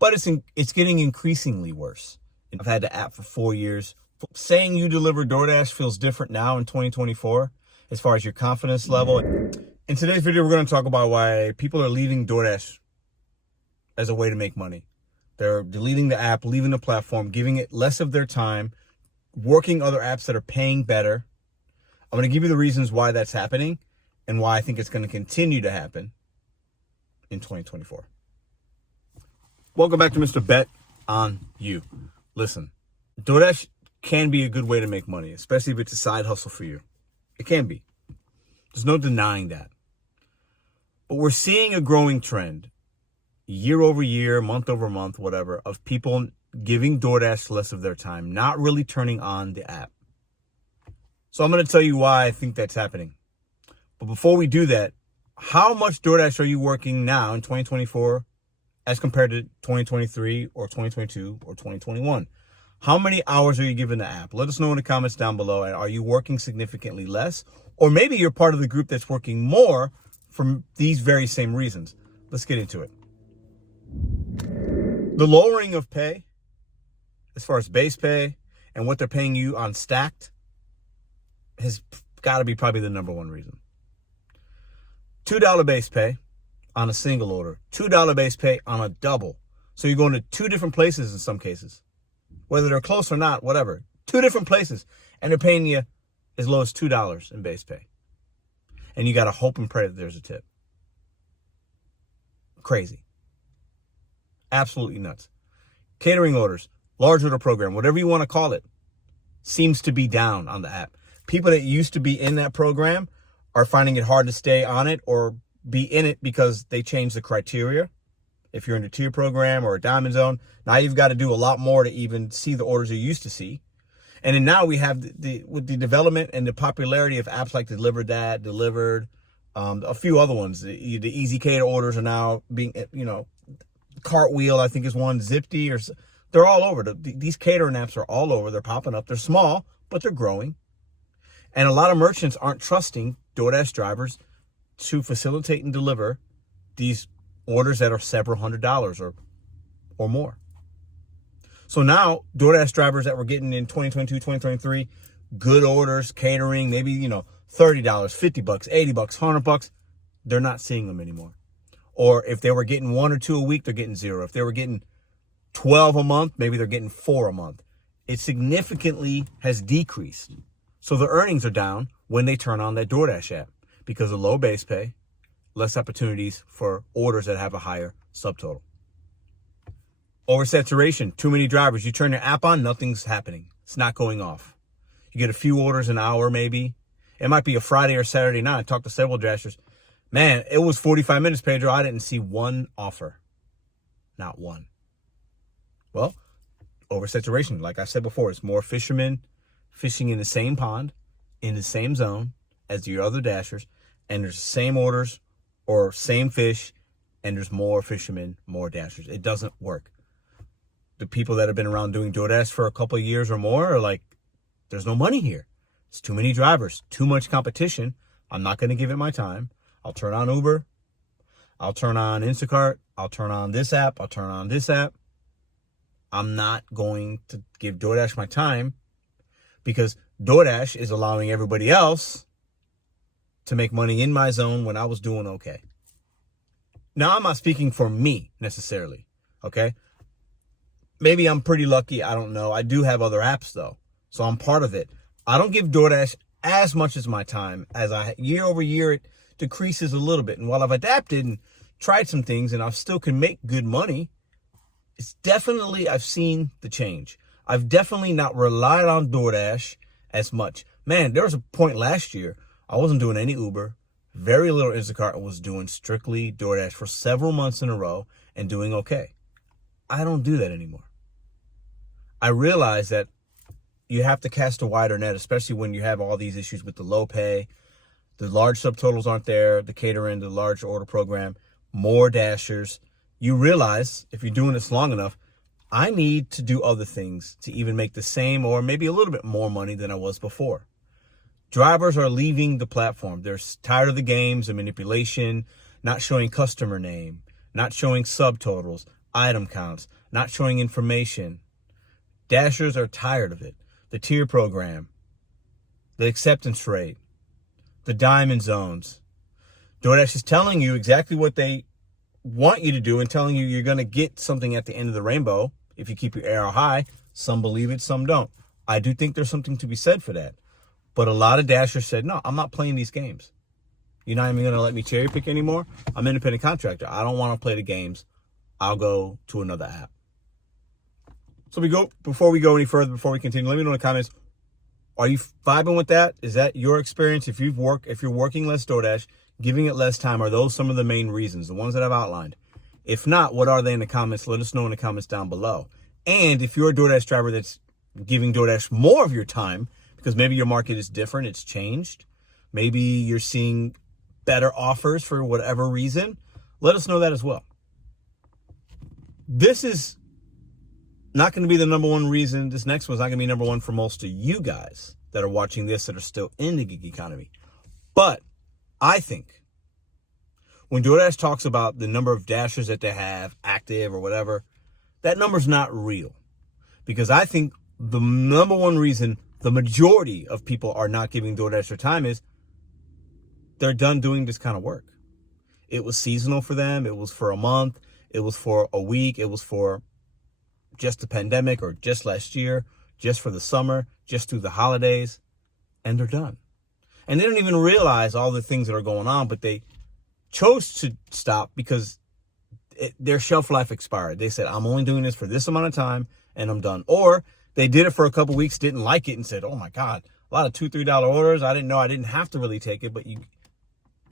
but it's getting increasingly worse. I've had the app for 4 years. Saying you deliver DoorDash feels different now in 2024 as far as your confidence level. In today's video, we're going to talk about why people are leaving DoorDash as a way to make money. They're deleting the app, leaving the platform, giving it less of their time, working other apps that are paying better. I'm going to give you the reasons why that's happening and why I think it's going to continue to happen in 2024. Welcome back to Mr.BetonYou. Listen, DoorDash can be a good way to make money, especially if it's a side hustle for you. It can be. There's no denying that. But we're seeing a growing trend, year over year, month over month, whatever, of people giving DoorDash less of their time, not really turning on the app. So I'm going to tell you why I think that's happening. But before we do that, how much DoorDash are you working now in 2024 as compared to 2023 or 2022 or 2021? How many hours are you giving the app? Let us know in the comments down below. And are you working significantly less? Or maybe you're part of the group that's working more for these very same reasons. Let's get into it. The lowering of pay, as far as base pay and what they're paying you on stacked, has got to be probably the number one reason. $2 base pay on a single order, $2 base pay on a double. So you're going to two different places in some cases, whether they're close or not, whatever. Two different places, and they're paying you as low as $2 in base pay. And you got to hope and pray that there's a tip. Crazy. Absolutely nuts. Catering orders, large order program, whatever you want to call it, seems to be down on the app. People that used to be in that program are finding it hard to stay on it or be in it because they changed the criteria. If you're in a tier program or a diamond zone, now you've got to do a lot more to even see the orders you used to see. And then now we have with the development and the popularity of apps like Delivered, a few other ones. The Easy Cater orders are now being, Cartwheel, I think is one, Zipty, they're all over. These catering apps are all over. They're popping up. They're small, but they're growing. And a lot of merchants aren't trusting DoorDash drivers to facilitate and deliver these orders that are several $100s or more. So now DoorDash drivers that were getting in 2022, 2023, good orders, catering, maybe, $30, $50, $80, $100, they're not seeing them anymore. Or if they were getting 1 or 2 a week, they're getting 0. If they were getting 12 a month, maybe they're getting 4 a month. It significantly has decreased. So the earnings are down when they turn on that DoorDash app because of low base pay, less opportunities for orders that have a higher subtotal. Oversaturation, too many drivers. You turn your app on, nothing's happening. It's not going off. You get a few orders an hour maybe. It might be a Friday or Saturday night. I talked to several dashers. Man, it was 45 minutes, Pedro. I didn't see one offer. Not one. Well, oversaturation, like I said before, it's more fishermen fishing in the same pond, in the same zone as your other dashers, and there's the same orders or same fish, and there's more fishermen, more dashers. It doesn't work. The people that have been around doing DoorDash for a couple of years or more are like, there's no money here. It's too many drivers, too much competition. I'm not going to give it my time. I'll turn on Uber. I'll turn on Instacart. I'll turn on this app. I'll turn on this app. I'm not going to give DoorDash my time because DoorDash is allowing everybody else to make money in my zone when I was doing okay. Now, I'm not speaking for me necessarily, okay? Maybe I'm pretty lucky. I don't know. I do have other apps, though, so I'm part of it. I don't give DoorDash as much as my time as year over year, it decreases a little bit. And while I've adapted and tried some things and I still can make good money, it's definitely, I've seen the change. I've definitely not relied on DoorDash as much. Man, there was a point last year, I wasn't doing any Uber, very little Instacart. I was doing strictly DoorDash for several months in a row and doing okay. I don't do that anymore. I realize that you have to cast a wider net, especially when you have all these issues with the low pay, the large subtotals aren't there, the catering, the large order program, more dashers. You realize if you're doing this long enough, I need to do other things to even make the same or maybe a little bit more money than I was before. Drivers are leaving the platform. They're tired of the games, the manipulation, not showing customer name, not showing subtotals, item counts, not showing information. Dashers are tired of it. The tier program, the acceptance rate, the diamond zones. DoorDash is telling you exactly what they want you to do and telling you you're going to get something at the end of the rainbow if you keep your arrow high. Some believe it, some don't. I do think there's something to be said for that. But a lot of Dashers said, no, I'm not playing these games. You're not even going to let me cherry pick anymore? I'm an independent contractor. I don't want to play the games. I'll go to another app. So before we go any further, before we continue, let me know in the comments, are you vibing with that? Is that your experience? If you're working less DoorDash, giving it less time, are those some of the main reasons, the ones that I've outlined? If not, what are they in the comments? Let us know in the comments down below. And if you're a DoorDash driver that's giving DoorDash more of your time, because maybe your market is different, it's changed, maybe you're seeing better offers for whatever reason, let us know that as well. This is not going to be the number one reason. This next one's not going to be number one for most of you guys that are watching this that are still in the gig economy. But I think when DoorDash talks about the number of Dashers that they have active or whatever, that number's not real. Because I think the number one reason the majority of people are not giving DoorDash their time is they're done doing this kind of work. It was seasonal for them. It was for a month. It was for a week. It was for just the pandemic or just last year, just for the summer, just through the holidays, and they're done. And they don't even realize all the things that are going on, but they chose to stop because their shelf life expired. They said, I'm only doing this for this amount of time and I'm done. Or they did it for a couple weeks, didn't like it and said, oh my God, a lot of $2, $3 orders. I didn't know I didn't have to really take it, and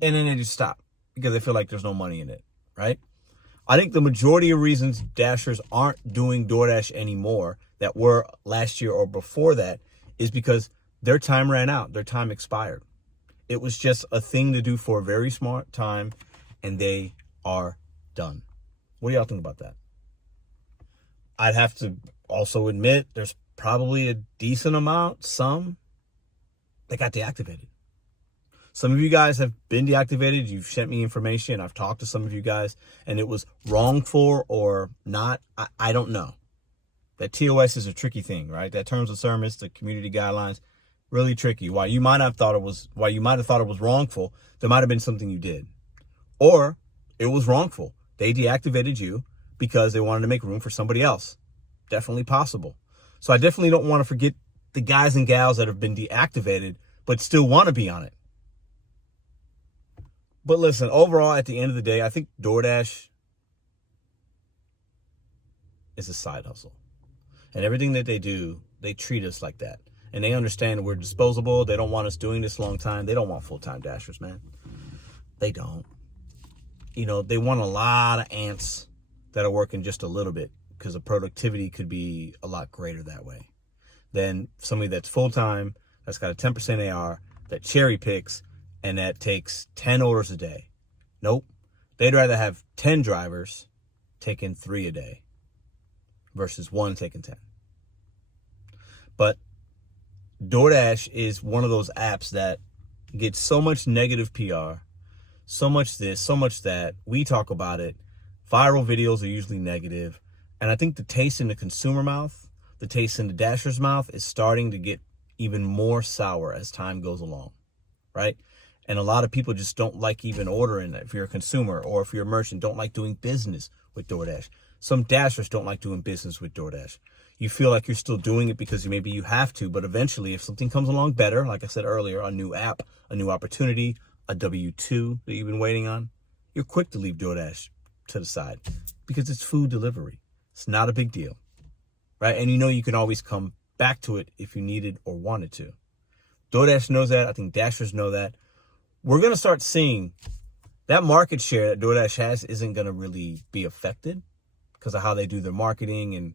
then they just stop because they feel like there's no money in it, right? I think the majority of reasons Dashers aren't doing DoorDash anymore that were last year or before that is because their time ran out. Their time expired. It was just a thing to do for a very smart time, and they are done. What do y'all think about that? I'd have to also admit there's probably a decent amount, some that got deactivated. Some of you guys have been deactivated. You've sent me information. I've talked to some of you guys, and it was wrongful or not. I don't know. That TOS is a tricky thing, right? That terms of service, the community guidelines, really tricky. While you might have thought it was wrongful, there might have been something you did, or it was wrongful. They deactivated you because they wanted to make room for somebody else. Definitely possible. So I definitely don't want to forget the guys and gals that have been deactivated but still want to be on it. But listen, overall, at the end of the day, I think DoorDash is a side hustle. And everything that they do, they treat us like that. And they understand we're disposable. They don't want us doing this long time. They don't want full-time Dashers, man. They don't. You know, they want a lot of ants that are working just a little bit because the productivity could be a lot greater that way than somebody that's full-time, that's got a 10% AR, that cherry picks, and that takes 10 orders a day. Nope. They'd rather have 10 drivers taking 3 a day versus 1 taking 10. But DoorDash is one of those apps that gets so much negative PR, so much this, so much that. We talk about it. Viral videos are usually negative. And I think the taste in the consumer mouth, the taste in the Dasher's mouth is starting to get even more sour as time goes along, right? And a lot of people just don't like even ordering. If you're a consumer or if you're a merchant, don't like doing business with DoorDash. Some Dashers don't like doing business with DoorDash. You feel like you're still doing it because maybe you have to, but eventually if something comes along better, like I said earlier, a new app, a new opportunity, a W-2 that you've been waiting on, you're quick to leave DoorDash to the side because it's food delivery. It's not a big deal, right? And you know you can always come back to it if you needed or wanted to. DoorDash knows that. I think Dashers know that. We're going to start seeing that market share that DoorDash has isn't going to really be affected because of how they do their marketing and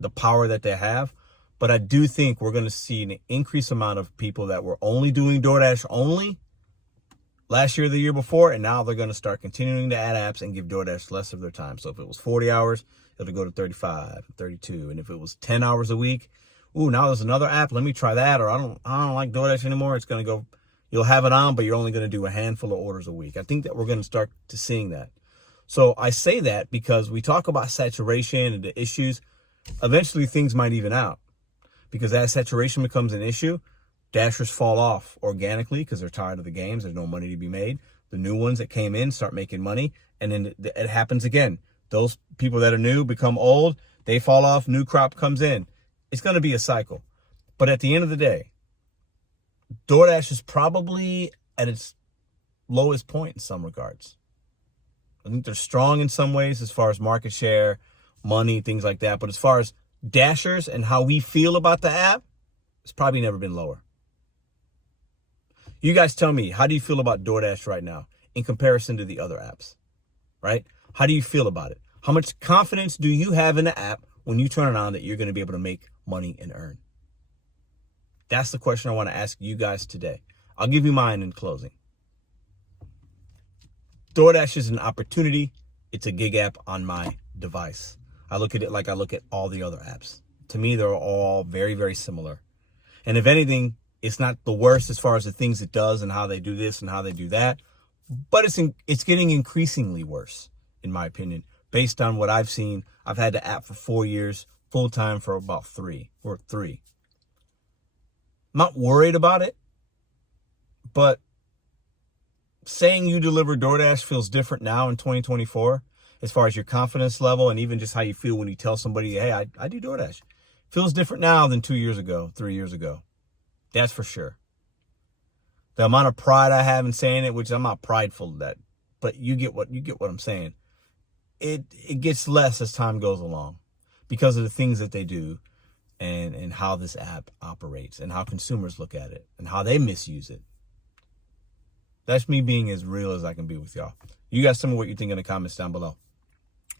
the power that they have. But I do think we're going to see an increased amount of people that were only doing DoorDash only last year or the year before, and now they're going to start continuing to add apps and give DoorDash less of their time. So if it was 40 hours, it'll go to 35, 32. And if it was 10 hours a week, ooh, now there's another app. Let me try that. Or I don't like DoorDash anymore. It's going to go, you'll have it on, but you're only going to do a handful of orders a week. I think that we're going to start to seeing that. So I say that because we talk about saturation and the issues. Eventually things might even out, because as saturation becomes an issue, dashers fall off organically because they're tired of the games. There's no money to be made. The new ones that came in start making money, and then it happens again. Those people that are new become old, they fall off, new crop comes in. It's going to be a cycle. But at the end of the day, DoorDash is probably at its lowest point in some regards. I think they're strong in some ways as far as market share, money, things like that. But as far as dashers and how we feel about the app, it's probably never been lower. You guys tell me, how do you feel about DoorDash right now in comparison to the other apps, right? How do you feel about it? How much confidence do you have in the app when you turn it on that you're going to be able to make money and earn? That's the question I want to ask you guys today. I'll give you mine in closing. DoorDash is an opportunity. It's a gig app on my device. I look at it like I look at all the other apps. To me, they're all very, very similar. And if anything, it's not the worst as far as the things it does and how they do this and how they do that. But it's getting increasingly worse, in my opinion, based on what I've seen. I've had the app for 4 years, full time for about 3. I'm not worried about it, but saying you deliver DoorDash feels different now in 2024 as far as your confidence level and even just how you feel when you tell somebody, hey, I do DoorDash. Feels different now than 2 years ago, 3 years ago. That's for sure. The amount of pride I have in saying it, which I'm not prideful of that, but you get what I'm saying. It gets less as time goes along because of the things that they do and how this app operates and how consumers look at it and how they misuse it. That's me being as real as I can be with y'all. You guys tell me what you think in the comments down below.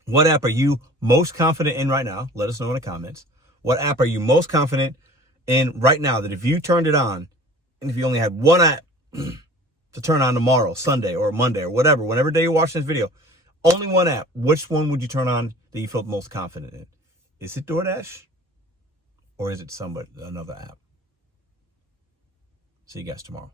What app are you most confident in right now? Let us know in the comments. What app are you most confident in right now that if you turned it on, and if you only had one app to turn on tomorrow, Sunday or Monday or whatever, whenever day you're watching this video, only one app, which one would you turn on that you felt most confident in? Is it DoorDash or is it another app? See you guys tomorrow.